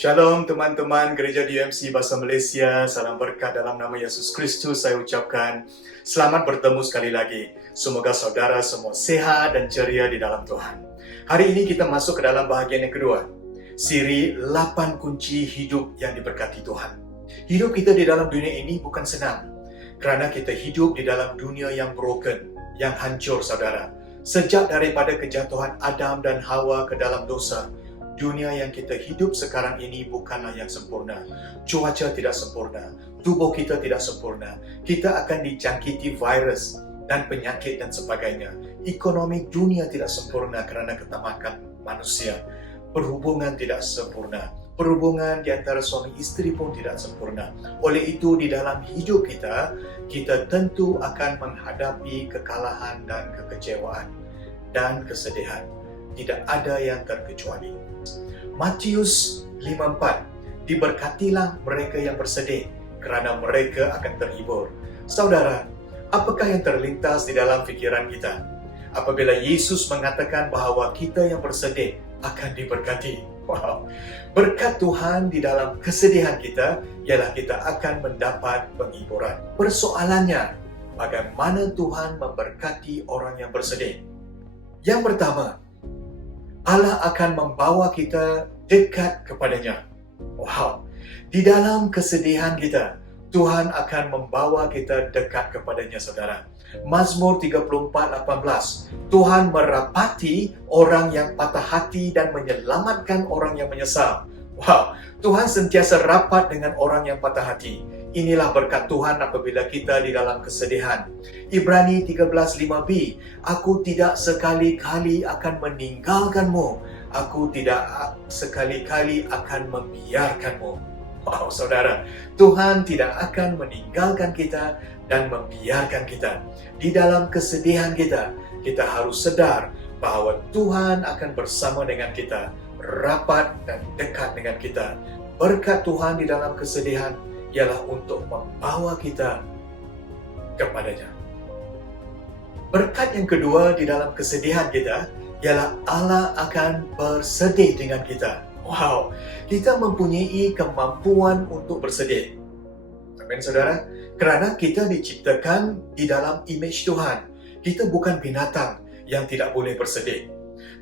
Shalom teman-teman Gereja DMC Bahasa Malaysia, salam berkat dalam nama Yesus Kristus saya ucapkan. Selamat bertemu sekali lagi. Semoga saudara semua sehat dan ceria di dalam Tuhan. Hari ini kita masuk ke dalam bahagian yang kedua, siri 8 kunci hidup yang diberkati Tuhan. Hidup kita di dalam dunia ini bukan senang, kerana kita hidup di dalam dunia yang broken, yang hancur saudara. Sejak daripada kejatuhan Adam dan Hawa ke dalam dosa, dunia yang kita hidup sekarang ini bukanlah yang sempurna. Cuaca tidak sempurna, tubuh kita tidak sempurna. Kita akan dijangkiti virus dan penyakit dan sebagainya. Ekonomi dunia tidak sempurna kerana ketamakan manusia. Perhubungan tidak sempurna. Perhubungan di antara suami isteri pun tidak sempurna. Oleh itu, di dalam hidup kita, kita tentu akan menghadapi kekalahan dan kekecewaan dan kesedihan. Tidak ada yang terkecuali. Matius 5:4, diberkatilah mereka yang bersedih, kerana mereka akan terhibur. Saudara, apakah yang terlintas di dalam fikiran kita apabila Yesus mengatakan bahawa kita yang bersedih akan diberkati? Wow. Berkat Tuhan di dalam kesedihan kita ialah kita akan mendapat penghiburan. Persoalannya, bagaimana Tuhan memberkati orang yang bersedih? Yang pertama, Allah akan membawa kita dekat kepadanya. Wow. Di dalam kesedihan kita, Tuhan akan membawa kita dekat kepadanya, saudara. Mazmur 34:18. Tuhan merapati orang yang patah hati dan menyelamatkan orang yang menyesal. Wow. Tuhan sentiasa rapat dengan orang yang patah hati. Inilah berkat Tuhan apabila kita di dalam kesedihan. Ibrani 13:5b, aku tidak sekali-kali akan meninggalkanmu. Aku tidak sekali-kali akan membiarkanmu. Wow, saudara, Tuhan tidak akan meninggalkan kita dan membiarkan kita. Di dalam kesedihan kita, kita harus sadar bahwa Tuhan akan bersama dengan kita, rapat dan dekat dengan kita. Berkat Tuhan di dalam kesedihan ialah untuk membawa kita kepadanya. Berkat yang kedua di dalam kesedihan kita ialah Allah akan bersedih dengan kita. Wow, kita mempunyai kemampuan untuk bersedih. Amin, saudara. Kerana kita diciptakan di dalam image Tuhan. Kita bukan binatang yang tidak boleh bersedih.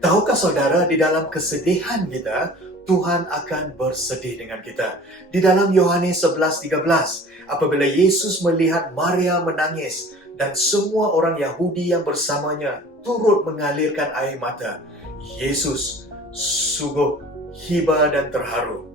Tahukah saudara, di dalam kesedihan kita, Tuhan akan bersedih dengan kita. Di dalam Yohanes 11:13, apabila Yesus melihat Maria menangis dan semua orang Yahudi yang bersamanya turut mengalirkan air mata, Yesus sungguh hiba dan terharu.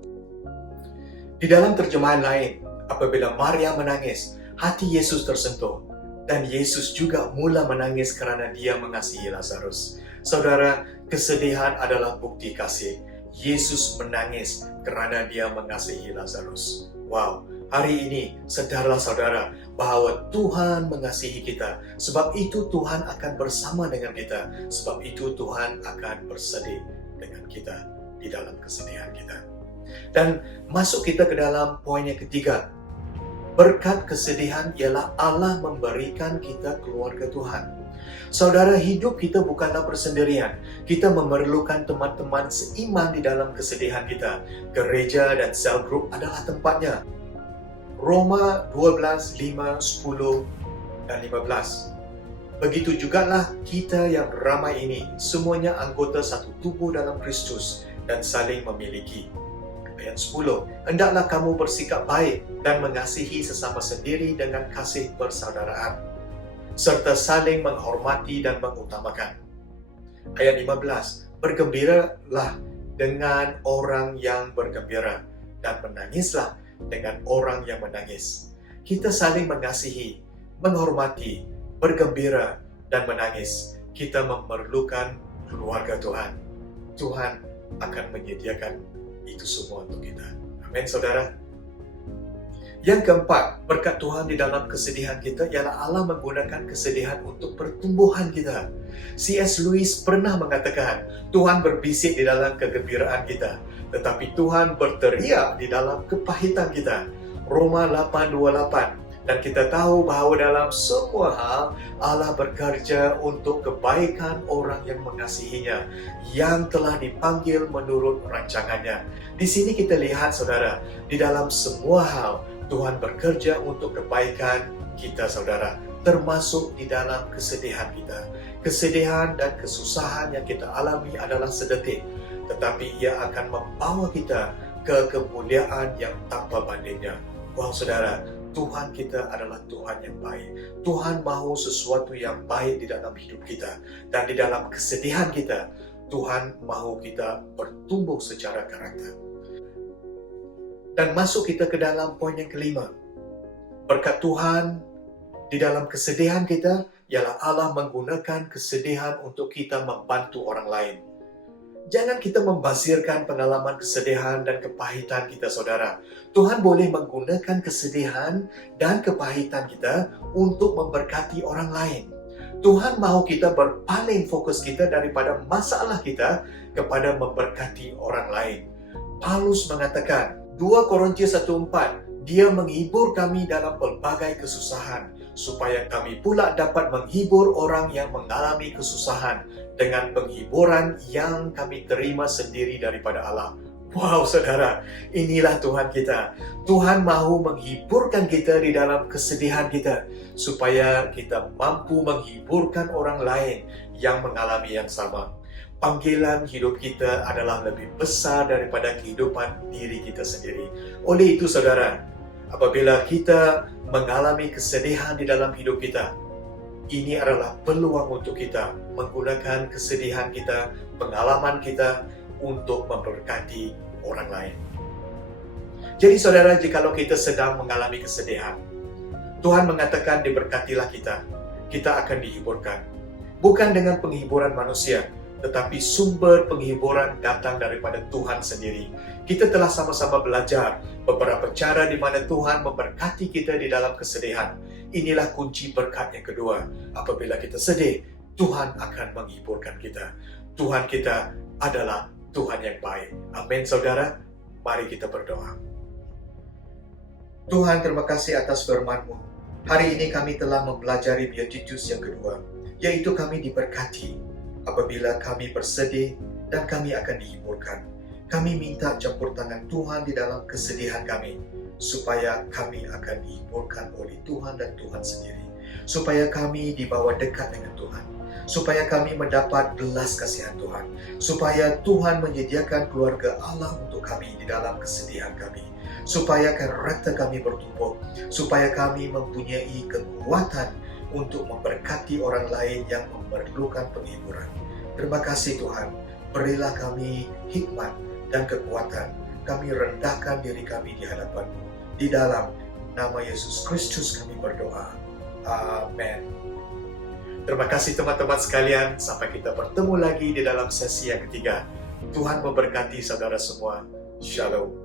Di dalam terjemahan lain, apabila Maria menangis, hati Yesus tersentuh dan Yesus juga mula menangis kerana dia mengasihi Lazarus. Saudara, kesedihan adalah bukti kasih. Yesus menangis kerana dia mengasihi Lazarus. Wow, hari ini sadarlah saudara bahawa Tuhan mengasihi kita. Sebab itu Tuhan akan bersama dengan kita. Sebab itu Tuhan akan bersedih dengan kita di dalam kesedihan kita. Dan masuk kita ke dalam poin yang ketiga. Berkat kesedihan ialah Allah memberikan kita keluarga Tuhan. Saudara, hidup kita bukanlah bersendirian. Kita memerlukan teman-teman seiman di dalam kesedihan kita. Gereja dan cell group adalah tempatnya. Roma 12:5, 10 dan 15. Begitu jugalah kita yang ramai ini, semuanya anggota satu tubuh dalam Kristus dan saling memiliki. Ayat 10, hendaklah kamu bersikap baik dan mengasihi sesama sendiri dengan kasih persaudaraan, serta saling menghormati dan mengutamakan. Ayat 15, bergembiralah dengan orang yang bergembira dan menangislah dengan orang yang menangis. Kita saling mengasihi, menghormati, bergembira dan menangis. Kita memerlukan keluarga Tuhan. Tuhan akan menyediakan itu semua untuk kita. Amin, saudara. Yang keempat, berkat Tuhan di dalam kesedihan kita ialah Allah menggunakan kesedihan untuk pertumbuhan kita. C.S. Lewis pernah mengatakan, Tuhan berbisik di dalam kegembiraan kita, tetapi Tuhan berteriak di dalam kepahitan kita. Roma 8:28, Dan kita tahu bahwa dalam semua hal Allah bekerja untuk kebaikan orang yang mengasihinya, yang telah dipanggil menurut rancangannya. Di sini kita lihat saudara, di dalam semua hal Tuhan bekerja untuk kebaikan kita saudara, termasuk di dalam kesedihan kita. Kesedihan dan kesusahan yang kita alami adalah sedetik, tetapi ia akan membawa kita ke kemuliaan yang tanpa bandingnya. Wow saudara, Tuhan kita adalah Tuhan yang baik. Tuhan mahu sesuatu yang baik di dalam hidup kita. Dan di dalam kesedihan kita, Tuhan mahu kita bertumbuh secara karakter. Dan masuk kita ke dalam poin yang kelima. Berkat Tuhan, di dalam kesedihan kita, ialah Allah menggunakan kesedihan untuk kita membantu orang lain. Jangan kita membazirkan pengalaman kesedihan dan kepahitan kita, saudara. Tuhan boleh menggunakan kesedihan dan kepahitan kita untuk memberkati orang lain. Tuhan mahu kita berpaling fokus kita daripada masalah kita kepada memberkati orang lain. Paulus mengatakan, 2 Korintus 1:4, Dia menghibur kami dalam pelbagai kesusahan, supaya kami pula dapat menghibur orang yang mengalami kesusahan dengan penghiburan yang kami terima sendiri daripada Allah. Wow saudara, inilah Tuhan kita. Tuhan mahu menghiburkan kita di dalam kesedihan kita, supaya kita mampu menghiburkan orang lain yang mengalami yang sama. Panggilan hidup kita adalah lebih besar daripada kehidupan diri kita sendiri. Oleh itu saudara, apabila kita mengalami kesedihan di dalam hidup kita, ini adalah peluang untuk kita menggunakan kesedihan kita, pengalaman kita untuk memberkati orang lain. Jadi saudara, jikalau kita sedang mengalami kesedihan, Tuhan mengatakan diberkatilah kita akan dihiburkan. Bukan dengan penghiburan manusia, tetapi sumber penghiburan datang daripada Tuhan sendiri. Kita telah sama-sama belajar beberapa cara di mana Tuhan memberkati kita di dalam kesedihan. Inilah kunci berkat yang kedua. Apabila kita sedih, Tuhan akan menghiburkan kita. Tuhan kita adalah Tuhan yang baik. Amin saudara. Mari kita berdoa. Tuhan, terima kasih atas firman-Mu. Hari ini kami telah mempelajari Beatitudes yang kedua, yaitu kami diberkati apabila kami bersedih dan kami akan dihiburkan. Kami minta campur tangan Tuhan di dalam kesedihan kami, supaya kami akan dihiburkan oleh Tuhan dan Tuhan sendiri. Supaya kami dibawa dekat dengan Tuhan. Supaya kami mendapat belas kasihan Tuhan. Supaya Tuhan menyediakan keluarga Allah untuk kami di dalam kesedihan kami. Supaya karakter kami bertumbuh. Supaya kami mempunyai kekuatan untuk memberkati orang lain yang memerlukan penghiburan. Terima kasih Tuhan, berilah kami hikmat dan kekuatan. Kami rendahkan diri kami di hadapan-Mu. Di dalam nama Yesus Kristus kami berdoa. Amin. Terima kasih teman-teman sekalian. Sampai kita bertemu lagi di dalam sesi yang ketiga. Tuhan memberkati saudara semua. Shalom.